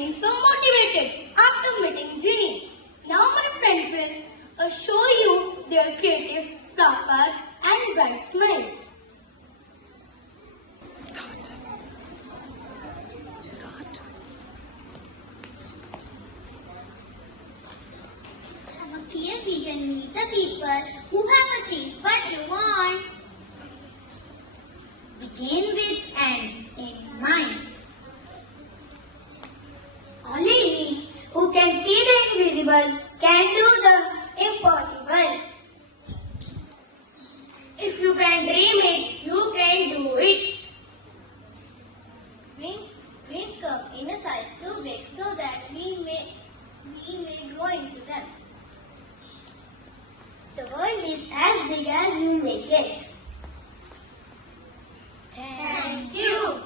feeling so motivated after meeting Ginny. Now my friends will show you their creative placards and bright smiles. Have a clear vision, meet the people who have achieved what you want. Begin with an in mind. Only he who can see the invisible can do the impossible. If you can dream it, you can do it. Dreams come in a size too big so that we may grow into them. The world is as big as you make it. Thank you.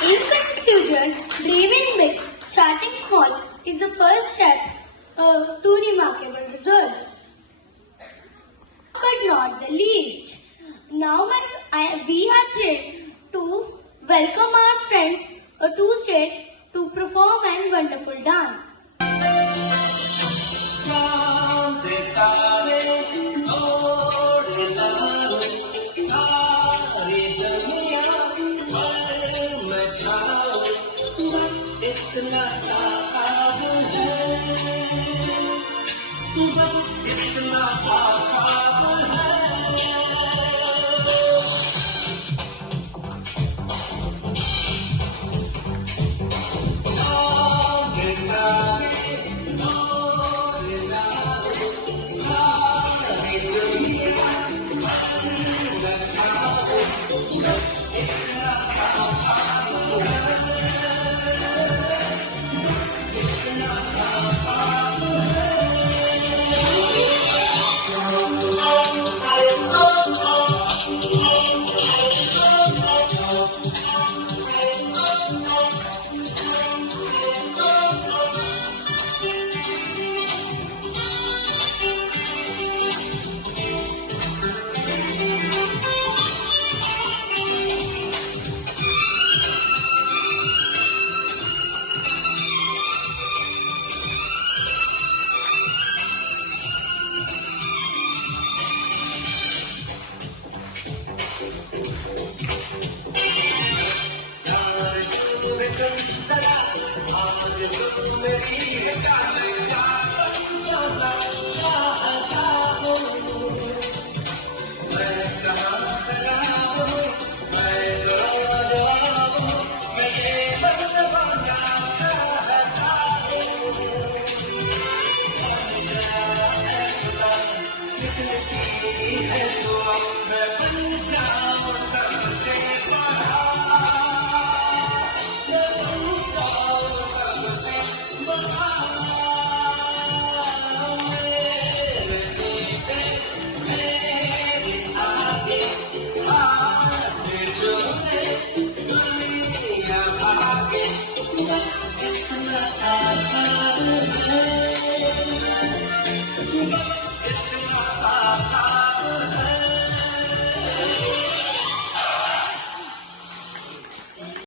In conclusion, dreaming big, starting small is the first step to remarkable results. But not the least. Now we are thrilled to welcome our friends to stage to perform a wonderful dance. इतना सा ख्वाब है, बस इतना सा ख्वाब है। सारी दुनिया बचाओ, बस इतना सा ख्वाब है। मैं बन जाऊं सबसे